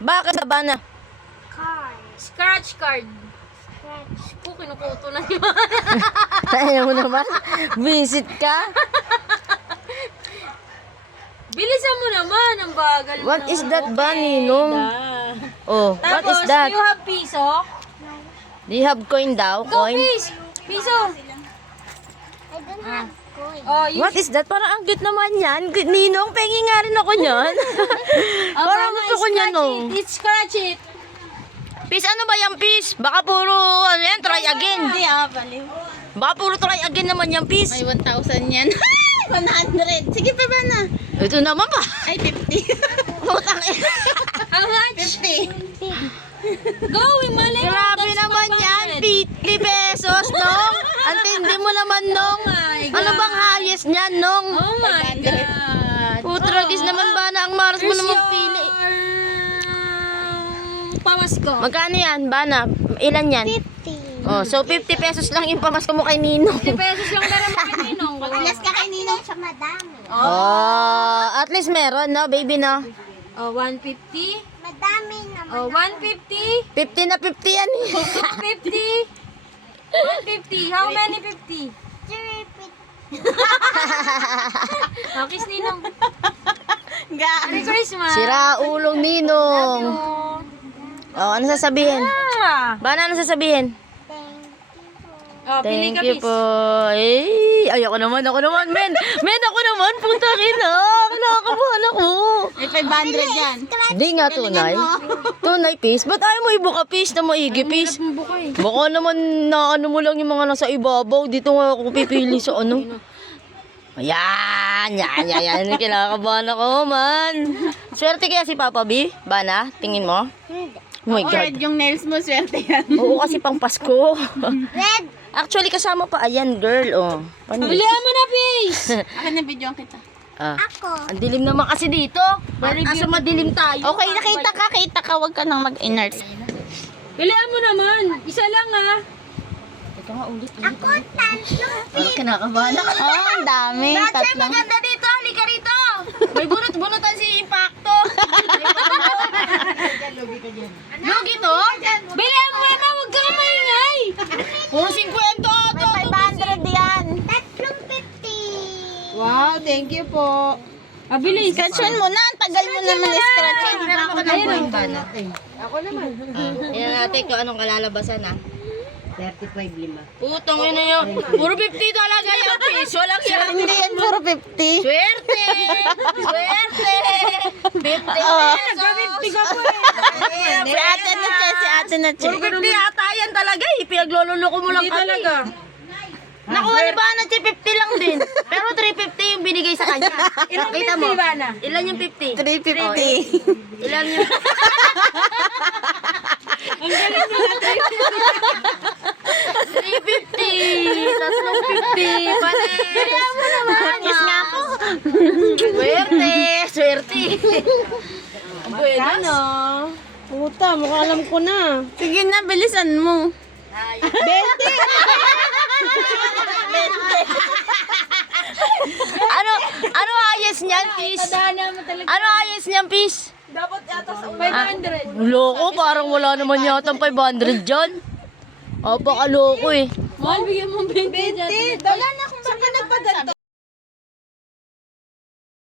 Bakit ba na? Card. Scratch card. Scratch. Po, kinukuto na yun. Ayaw mo naman. Visit ka? Bilisan mo naman, ang bagal mo. What is that ba, Ninong? Oh, what Tapos, is that? you have piso? Do you have coin daw? Go, Coin? piso. Piso. I don't have coin. Oh, you What is that? Parang ang cute naman yan. Ninong, pengi nga rin ako niyan. Oh, Parang Bana, gusto ko niyan, scratch no? it. It's scratch it. Peace, ano ba yung peace? Baka puro, ano yan, try again. Hindi baliw. Baka puro try again naman yung peace. May 1,000 yan. 100. Sige pa ba na? Ito naman ba? Ay, 50. Putang ina. How much? 50. Go, mali. Grabe That's naman yan. 50 pesos, Nong. Antindi mo naman, Nong. my God. Ano bang highest niyan, Nong? Oh my God. Putragis naman ba na ang maras mo Here's naman your pili? pamasko. Magkano yan, Bana? Ilan yan? 50. Oh, so 50 pesos lang yung pamasko mo kay Ninong. 50 pesos lang dala mo kay Ninong. Paglas ka kay Ninong. Sa madami. Oh, at least meron, no, baby, no? Oh, 150. Madami naman. Oh, 150. 50 na 50 yan. 50. 150. How many 50? 350. Oh, kiss Ninong. Ga. Merry Christmas. Sira ulong Ninong. Oh, ano sasabihin? Ah. Bana, ano sasabihin? Oh, pili Thank ka, you please. po. Ay, ako naman, men. Men, ako naman, putang ina. Kinakabahan ako. May 500 yan. Hindi nga tunay. Tunay, peace. Ba't ayaw mo ibuka, peace, na maigi, peace? Baka naman na ano mo lang yung mga nasa ibabaw. Dito nga ako pipili sa ano. Ayan. Kinakabahan ako, man. Swerte kaya si Papa B? Bana, tingin mo? Oh my Or God. yung nails mo, swerte yan. Oo, kasi pang Pasko. Red. Actually, kasama pa. Ayan, girl. Oh. Panis. Bilihan mo na, please. Akin na video kita. Ah. Ako. Ang dilim naman kasi dito. Asa madilim tayo. Okay, nakita ka. Huwag ka nang mag-inert. Bilihan mo naman. Isa lang, ah. Ito nga, ulit. Ako tatlong. Parang kinakabahan ako. Oh, ang dami. Ratchet, Tatlong. maganda dito. Halika rito. May bunot-bunotan si Impacto. Lugi to? Bilihan mo na, huwag kang maingay. Puro 50 to. 500 yan. Tatlong 50. Wow, thank you po. Ah, bilis. Scratchin mo na. Ang tagal mo naman i-scratchin. Meron ako ng coin ba na? Ako naman. Yan natin kung anong kalalabasan ah. 35.5. Putong ina yun. Puro 50 talaga yung piso. Walang yan. Hindi yan, puro 50. Swerte! Swerte! 50 Oo. pesos! Tiga po eh. Si ate na che, si ate na che. Puro 50 yata yan talaga eh. Pinaglololoko mo lang Hindi kami. talaga. Nakuha ni Bana si 50 lang din. Pero 350 yung binigay sa kanya. Ilang Kita 50 mo? ba na? Ilan yung 50? 350. Ilan yung... Ang galing nila. 350! Tatlong 50! Panes! Bilihan mo naman! Kiss nga po. Swerte! Swerte! Buenas! Puta, mukha alam ko na. Sige na, bilisan mo. 20! Ano highest niyan, peace? Tadhana mo talaga. Ano highest niyan, peace? 500. Loko, parang wala naman yata 500 dyan. Baka loko eh. Mahal, bigyan mo 20 dyan. Wala na akong saan ka nagpaganto.